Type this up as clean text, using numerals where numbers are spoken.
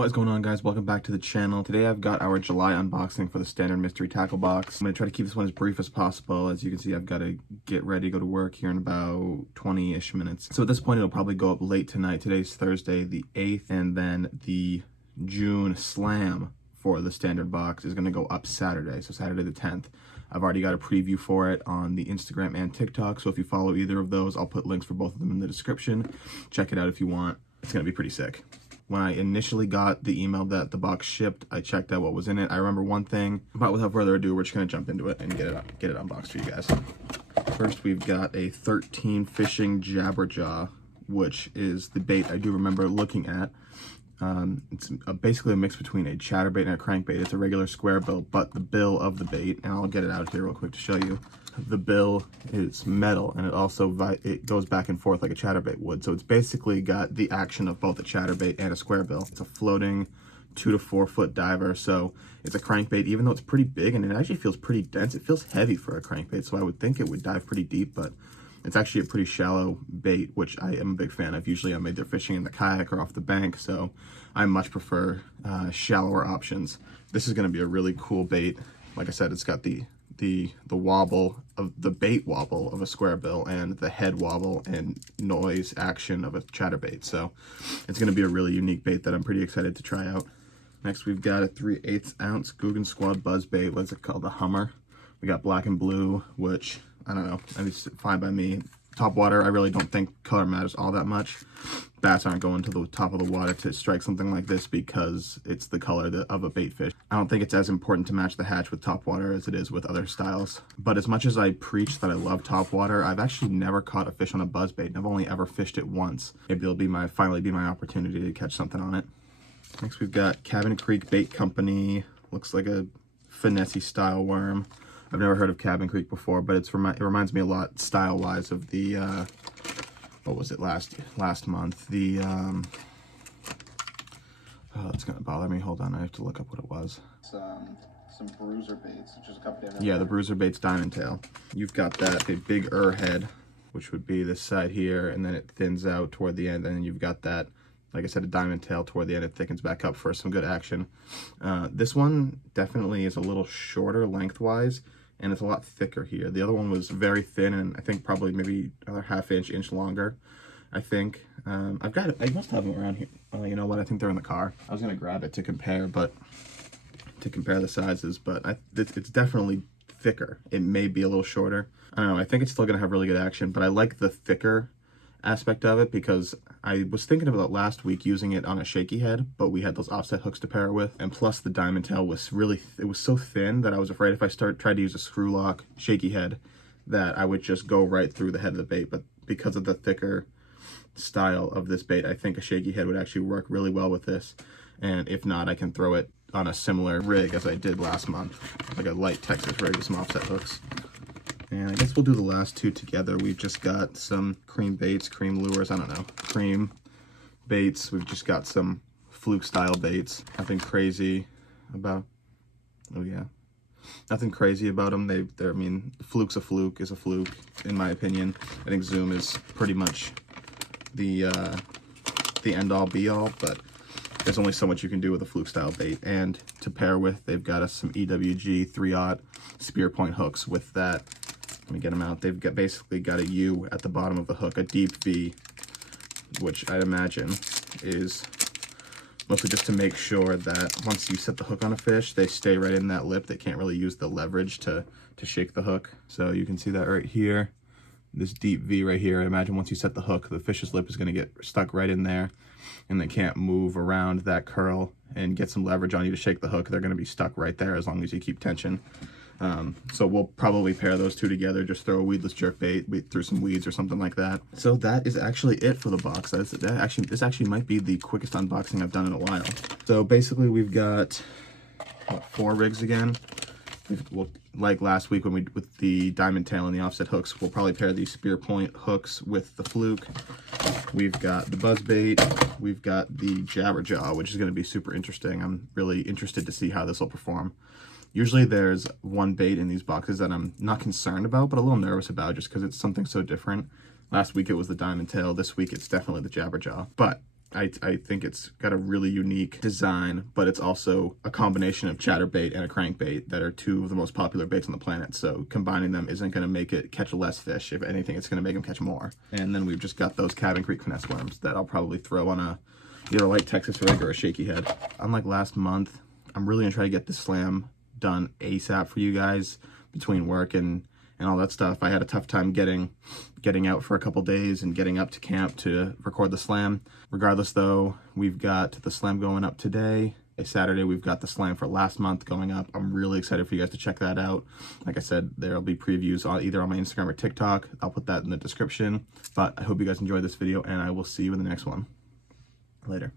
What is going on, guys? Welcome back to the channel. Today I've got our July unboxing for the standard mystery tackle box. I'm going to try to keep this one as brief as possible. As you can see, I've got to get ready to go to work here in about 20-ish minutes. So at this point, it'll probably go up late tonight. Today's Thursday the 8th, and then the June slam for the standard box is going to go up Saturday, so Saturday the 10th. I've already got a preview for it on the Instagram and TikTok, so if you follow either of those, I'll put links for both of them in the description. Check it out if you want. It's going to be pretty sick. When I initially got the email that the box shipped, I checked out what was in it. I remember one thing, but without further ado, we're just gonna jump into it and get it unboxed for you guys. First, we've got a 13 fishing jabberjaw, which is the bait I do remember looking at. It's basically a mix between a chatterbait and a crankbait. It's a regular square bill, but the bill of the bait, and I'll get it out here real quick to show you. The bill is metal, and it goes back and forth like a chatterbait would. So it's basically got the action of both a chatterbait and a square bill. It's a floating 2 to 4 foot diver, so it's a crankbait, even though it's pretty big and it actually feels pretty dense. It feels heavy for a crankbait, so I would think it would dive pretty deep, but it's actually a pretty shallow bait, which I am a big fan of. Usually I'm either fishing in the kayak or off the bank, so I much prefer shallower options. This is going to be a really cool bait. Like I said, it's got the wobble of the bait wobble of a square bill and the head wobble and noise action of a chatterbait. So it's going to be a really unique bait that I'm pretty excited to try out. Next, we've got a 3/8 ounce Googan Squad buzz bait. What's it called? The Hummer. We got black and blue, which I don't know. I mean, it's fine by me. Top water, I really don't think color matters all that much. Bass aren't going to the top of the water to strike something like this because it's the color of a bait fish. I don't think it's as important to match the hatch with top water as it is with other styles. But as much as I preach that I love top water, I've actually never caught a fish on a buzz bait, and I've only ever fished it once. Maybe it'll finally be my opportunity to catch something on it. Next, we've got Cabin Creek Bait Company. Looks like a finesse style worm. I've never heard of Cabin Creek before, but it reminds me a lot style-wise of the, what was it last month? The, oh, that's gonna bother me. Hold on, I have to look up what it was. Some bruiser baits, just a couple different. Yeah, the bruiser baits diamond tail. You've got that big head, which would be this side here, and then it thins out toward the end, and then you've got that, like I said, a diamond tail toward the end. It thickens back up for some good action. This one definitely is a little shorter lengthwise, and it's a lot thicker here. The other one was very thin, and I think probably maybe another inch longer, I think. I've got it. I must have them around here. Oh, you know what? I think they're in the car. I was gonna grab it to compare the sizes, but it's definitely thicker. It may be a little shorter. I don't know. I think it's still gonna have really good action, but I like the thicker aspect of it because I was thinking about last week using it on a shaky head, but we had those offset hooks to pair it with, and plus the diamond tail was it was so thin that I was afraid if I tried to use a screw lock shaky head that I would just go right through the head of the bait. But because of the thicker style of this bait, I think a shaky head would actually work really well with this, and if not, I can throw it on a similar rig as I did last month, like a light Texas rig with some offset hooks. And I guess we'll do the last two together. We've just got some cream baits, cream lures, I don't know, cream baits. We've just got some fluke style baits. Nothing crazy about, oh yeah, nothing crazy about them. I mean, fluke's a fluke is a fluke, in my opinion. I think zoom is pretty much the end all be all, but there's only so much you can do with a fluke style bait. And to pair with, they've got us some EWG 3/0 spear point hooks with that. Let me get them out. They've basically got a U at the bottom of the hook, a deep V, which I'd imagine is mostly just to make sure that once you set the hook on a fish, they stay right in that lip. They can't really use the leverage to shake the hook. So you can see that right here, this deep V right here. I imagine once you set the hook, the fish's lip is going to get stuck right in there, and they can't move around that curl and get some leverage on you to shake the hook. They're going to be stuck right there as long as you keep tension. So we'll probably pair those two together, just throw a weedless jerkbait through some weeds or something like that. So that is actually it for the box. This actually might be the quickest unboxing I've done in a while. So basically we've got, what, 4 rigs again. Like last week with the diamond tail and the offset hooks, we'll probably pair these spear point hooks with the fluke. We've got the buzz bait. We've got the jabberjaw, which is going to be super interesting. I'm really interested to see how this will perform. Usually there's one bait in these boxes that I'm not concerned about, but a little nervous about just because it's something so different. Last week it was the diamond tail. This week it's definitely the jabberjaw. But I think it's got a really unique design, but it's also a combination of chatterbait and a crankbait that are two of the most popular baits on the planet. So combining them isn't going to make it catch less fish. If anything, it's going to make them catch more. And then we've just got those Cabin Creek finesse worms that I'll probably throw on either a light Texas rig or a shaky head. Unlike last month, I'm really going to try to get this slam done ASAP for you guys between work and all that stuff. I had a tough time getting out for a couple days and getting up to camp to record the slam. Regardless though, we've got the slam going up today. Saturday, we've got the slam for last month going up. I'm really excited for you guys to check that out. Like I said, there'll be previews either on my Instagram or TikTok. I'll put that in the description. But I hope you guys enjoyed this video, and I will see you in the next one. Later.